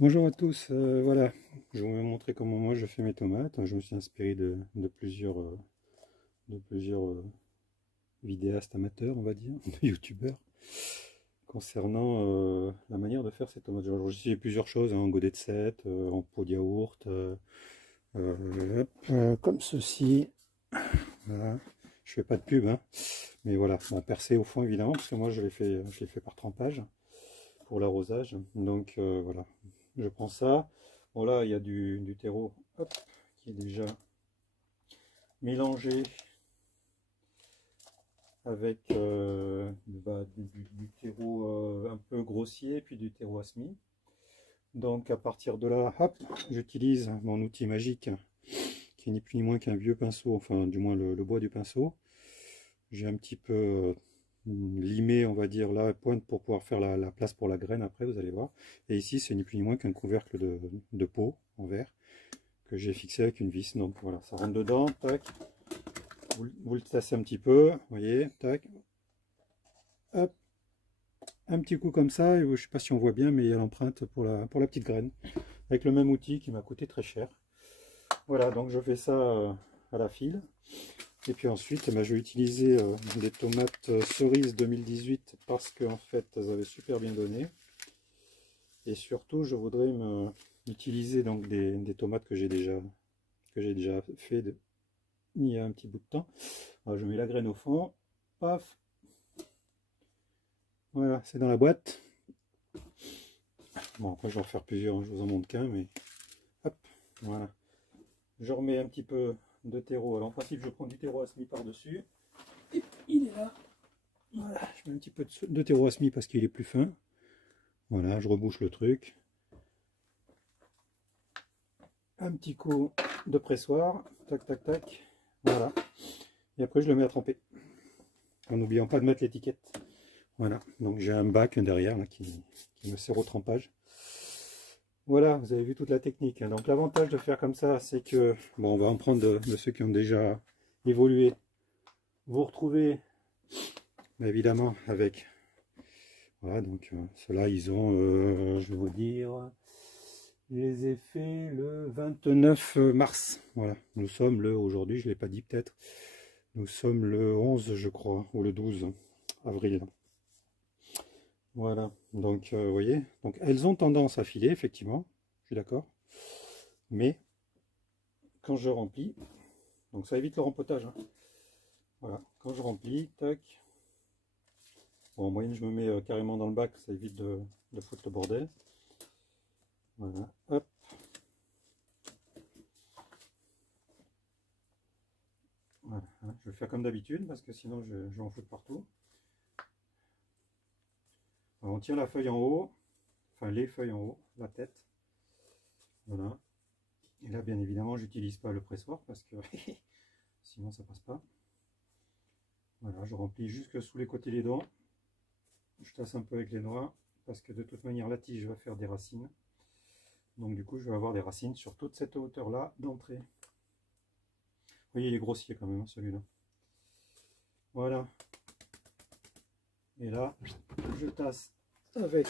Bonjour à tous, voilà, je vais vous montrer comment moi je fais mes tomates. Je me suis inspiré de plusieurs vidéastes amateurs, on va dire, de youtubeurs, concernant la manière de faire ces tomates. J'ai essayé plusieurs choses, hein, en godet de 7, en pot de yaourt, comme ceci. Voilà. Je fais pas de pub, hein, mais voilà, bon, percé au fond évidemment, parce que moi je l'ai fait par trempage pour l'arrosage. Donc voilà, je prends ça. Bon là, il y a du terreau, hop, qui est déjà mélangé avec du terreau un peu grossier, puis du terreau à semis. Donc à partir de là, hop, j'utilise mon outil magique, qui n'est plus ni moins qu'un vieux pinceau, enfin du moins le bois du pinceau. J'ai un petit peu limé, on va dire, la pointe pour pouvoir faire la place pour la graine après, vous allez voir. Et ici, c'est ni plus ni moins qu'un couvercle de pot en verre que j'ai fixé avec une vis. Donc voilà, ça rentre dedans, tac. Vous le tassez un petit peu, vous voyez, tac. Hop, un petit coup comme ça, et je ne sais pas si on voit bien, mais il y a l'empreinte pour la petite graine, avec le même outil qui m'a coûté très cher. Voilà, donc je fais ça à la file. Et puis ensuite, je vais utiliser des tomates cerises 2018 parce qu'en fait, elles avaient super bien donné. Et surtout, je voudrais utiliser donc des tomates que j'ai déjà fait il y a un petit bout de temps. Alors, je mets la graine au fond, paf, voilà, c'est dans la boîte. Bon, après je vais en faire plusieurs, hein, je vous en montre qu'un, mais hop, voilà. Je remets un petit peu de terreau. Alors en principe, je prends du terreau à semis par-dessus. Et il est là. Voilà, je mets un petit peu de terreau à semis parce qu'il est plus fin. Voilà, je rebouche le truc. Un petit coup de pressoir, tac, tac, tac. Voilà. Et après, je le mets à tremper. En n'oubliant pas de mettre l'étiquette. Voilà, donc j'ai un bac derrière là, qui me sert au trempage. Voilà, vous avez vu toute la technique. Donc l'avantage de faire comme ça, c'est que, bon, on va en prendre de ceux qui ont déjà évolué. Vous retrouvez, évidemment, avec, voilà, donc ceux-là, ils ont, je vais vous dire, je les ai faits le 29 mars. Voilà, nous sommes aujourd'hui, je ne l'ai pas dit peut-être, nous sommes le 11, je crois, ou le 12 avril. Voilà, donc vous voyez, donc elles ont tendance à filer, effectivement, je suis d'accord, mais quand je remplis, donc ça évite le rempotage, hein. Voilà, quand je remplis, tac, bon, en moyenne je me mets carrément dans le bac, ça évite de foutre le bordel. Voilà, hop, voilà, hein, je vais faire comme d'habitude parce que sinon je vais en foutre partout. Alors, on tient la feuille en haut, enfin les feuilles en haut, la tête, voilà. Et là, bien évidemment, j'utilise pas le pressoir parce que sinon ça passe pas. Voilà, je remplis jusque sous les côtés des dents. Je tasse un peu avec les doigts parce que de toute manière la tige va faire des racines. Donc du coup, je vais avoir des racines sur toute cette hauteur là d'entrée. Vous voyez, il est grossier quand même, hein, celui-là. Voilà. Et là, je tasse avec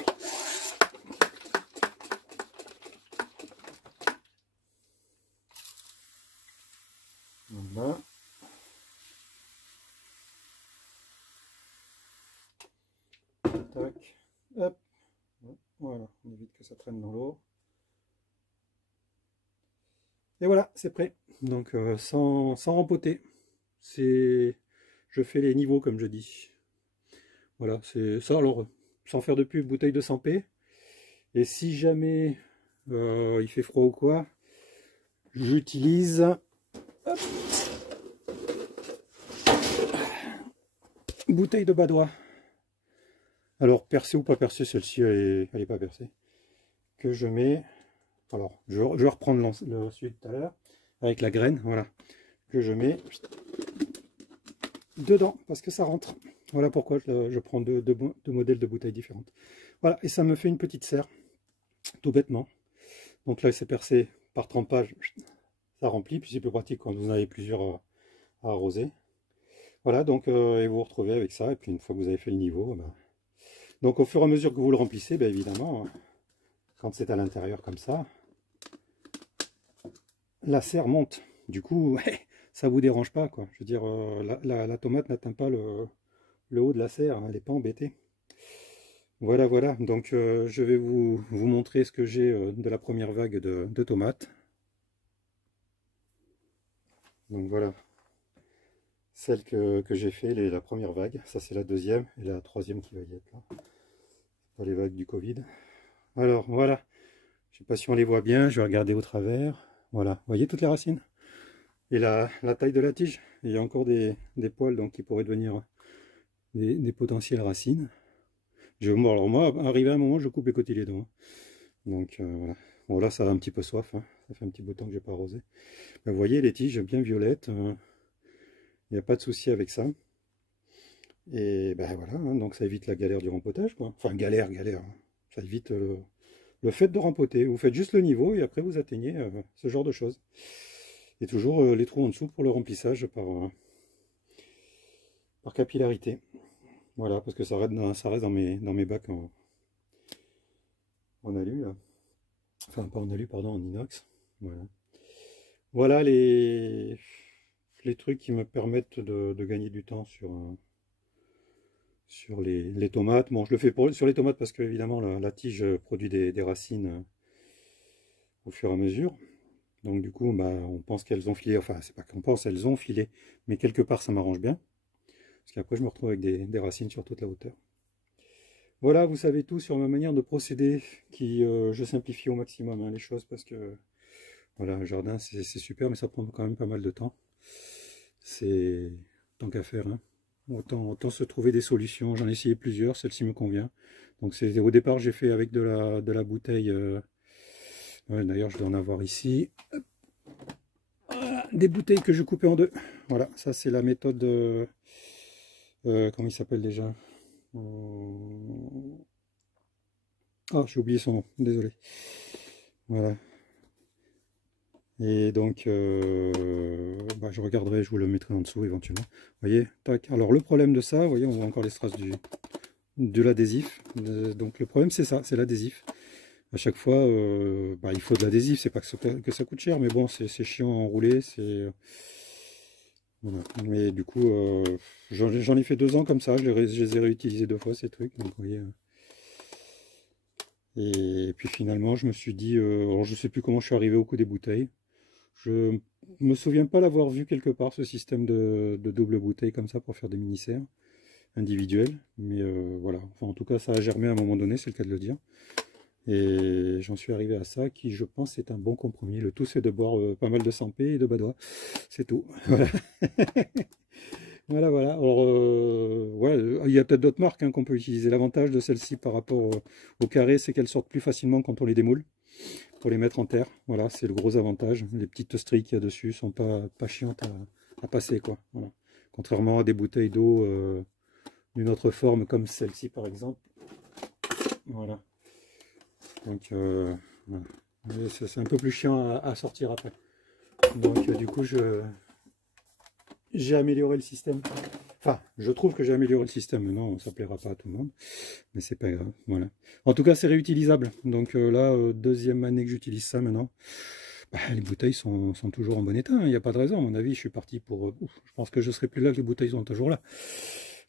voilà. Tac, hop, voilà, on évite que ça traîne dans l'eau. Et voilà, c'est prêt. Donc sans rempoter. Je fais les niveaux comme je dis. Voilà, c'est ça. Alors, sans faire de pub, bouteille de 100p. Et si jamais il fait froid ou quoi, j'utilise bouteille de badois. Alors, percée ou pas percée, celle-ci, elle est pas percée. Que je mets. Alors, je vais reprendre le suite tout à l'heure. Avec la graine, voilà. Que je mets dedans, parce que ça rentre. Voilà pourquoi je prends deux modèles de bouteilles différentes. Voilà, et ça me fait une petite serre, tout bêtement. Donc là, c'est percé par trempage, ça remplit, puis c'est plus pratique quand vous en avez plusieurs à arroser. Voilà, donc et vous vous retrouvez avec ça, et puis une fois que vous avez fait le niveau, ben, donc au fur et à mesure que vous le remplissez, ben, évidemment, quand c'est à l'intérieur comme ça, la serre monte. Du coup, ouais, ça vous dérange pas, quoi. Je veux dire, la tomate n'atteint pas le haut de la serre, hein, elle n'est pas embêtée. Voilà, voilà. Donc, je vais vous montrer ce que j'ai de la première vague de tomates. Donc voilà, celle que j'ai fait, la première vague. Ça, c'est la deuxième et la troisième qui va y être là. Pas les vagues du Covid. Alors, voilà. Je sais pas si on les voit bien. Je vais regarder au travers. Voilà. Vous voyez toutes les racines? Et la taille de la tige. Il y a encore des poils donc, qui pourraient devenir des potentielles racines. Bon, alors moi, arrivé à un moment, je coupe les cotylédons. Hein. Donc voilà. Bon là, ça a un petit peu soif. Hein. Ça fait un petit bout de temps que j'ai pas arrosé. Ben, vous voyez les tiges bien violettes. Il n'y a pas de souci avec ça. Et ben voilà, hein, donc ça évite la galère du rempotage, quoi. Enfin, galère. Hein. Ça évite le fait de rempoter. Vous faites juste le niveau et après vous atteignez ce genre de choses. Et toujours les trous en dessous pour le remplissage par capillarité. Voilà, parce que ça reste dans mes bacs en alu, là. Enfin, pas en alu, pardon, en inox. Voilà. Voilà les trucs qui me permettent de gagner du temps sur les tomates. Bon, je le fais sur les tomates parce que, évidemment, la tige produit des racines au fur et à mesure. Donc, du coup, bah, on pense qu'elles ont filé. Enfin, c'est pas qu'on pense, elles ont filé. Mais quelque part, ça m'arrange bien. Parce qu'après, je me retrouve avec des racines sur toute la hauteur. Voilà, vous savez tout sur ma manière de procéder, je simplifie au maximum hein, les choses parce que voilà, un jardin c'est super, mais ça prend quand même pas mal de temps. C'est tant qu'à faire, hein. Autant se trouver des solutions. J'en ai essayé plusieurs, celle-ci me convient. Donc au départ j'ai fait avec de la bouteille. Ouais, d'ailleurs je dois en avoir ici. Voilà, des bouteilles que je coupais en deux. Voilà, ça c'est la méthode. Comment il s'appelle déjà? Ah, j'ai oublié son nom, désolé. Voilà. Et donc, bah, je regarderai, je vous le mettrai en dessous éventuellement. Vous voyez, tac. Alors le problème de ça, vous voyez, on voit encore les traces de l'adhésif. Donc le problème c'est ça, c'est l'adhésif. À chaque fois, bah, il faut de l'adhésif, c'est pas que ça coûte cher, mais bon, c'est chiant à enrouler, voilà. Mais du coup, j'en ai fait 2 ans comme ça, je les ai réutilisés 2 fois ces trucs. Donc, vous voyez, et puis finalement, je me suis dit, alors je sais plus comment je suis arrivé au coup des bouteilles. Je me souviens pas l'avoir vu quelque part, ce système de double bouteille comme ça pour faire des mini-serres individuelles. Mais voilà, enfin, en tout cas, ça a germé à un moment donné, c'est le cas de le dire. Et j'en suis arrivé à ça, qui je pense est un bon compromis. Le tout, c'est de boire pas mal de Sampé et de Badois. C'est tout. Voilà. Voilà, voilà. Alors, ouais, il y a peut-être d'autres marques hein, qu'on peut utiliser. L'avantage de celle-ci par rapport au carré, c'est qu'elles sortent plus facilement quand on les démoule pour les mettre en terre. Voilà, c'est le gros avantage. Les petites stries qu'il y a dessus sont pas chiantes à passer, quoi. Voilà. Contrairement à des bouteilles d'eau d'une autre forme, comme celle-ci, par exemple. Voilà. Donc, voilà. C'est un peu plus chiant à sortir après. Donc, du coup, j'ai amélioré le système. Enfin, je trouve que j'ai amélioré le système. Non, ça plaira pas à tout le monde, mais c'est pas grave. Voilà. En tout cas, c'est réutilisable. Donc là, deuxième année que j'utilise ça maintenant. Bah, les bouteilles sont toujours en bon état. Il n'y a pas de raison. À mon avis, je suis parti pour. Je pense que je serai plus là que les bouteilles sont toujours là.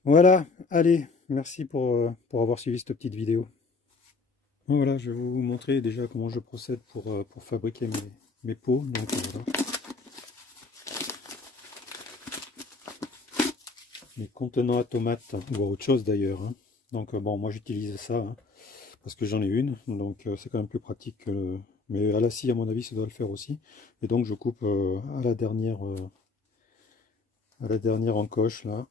Voilà. Allez, merci pour avoir suivi cette petite vidéo. Voilà, je vais vous montrer déjà comment je procède pour fabriquer mes pots. Donc voilà. Les contenants à tomates, ou à autre chose d'ailleurs. Hein. Donc bon, moi j'utilise ça hein, parce que j'en ai une, donc c'est quand même plus pratique que mais à la scie à mon avis ça doit le faire aussi. Et donc je coupe à la dernière encoche là.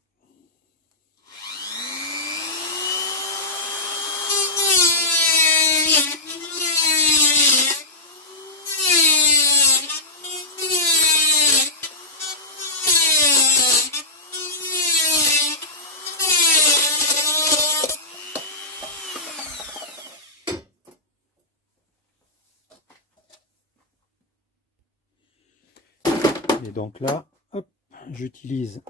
Et donc là, hop, j'utilise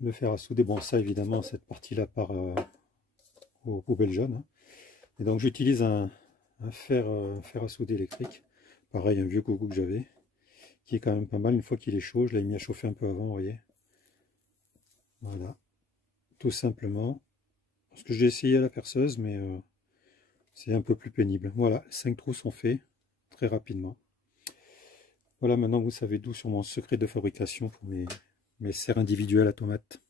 le fer à souder. Bon, ça évidemment, cette partie-là part aux poubelles jaunes. Hein. Et donc j'utilise un fer à souder électrique. Pareil, un vieux coucou que j'avais, qui est quand même pas mal une fois qu'il est chaud. Je l'ai mis à chauffer un peu avant, vous voyez. Voilà, tout simplement. Parce que j'ai essayé à la perceuse, mais c'est un peu plus pénible. Voilà, 5 trous sont faits très rapidement. Voilà, maintenant vous savez d'où sur mon secret de fabrication pour mes serres individuelles à tomates.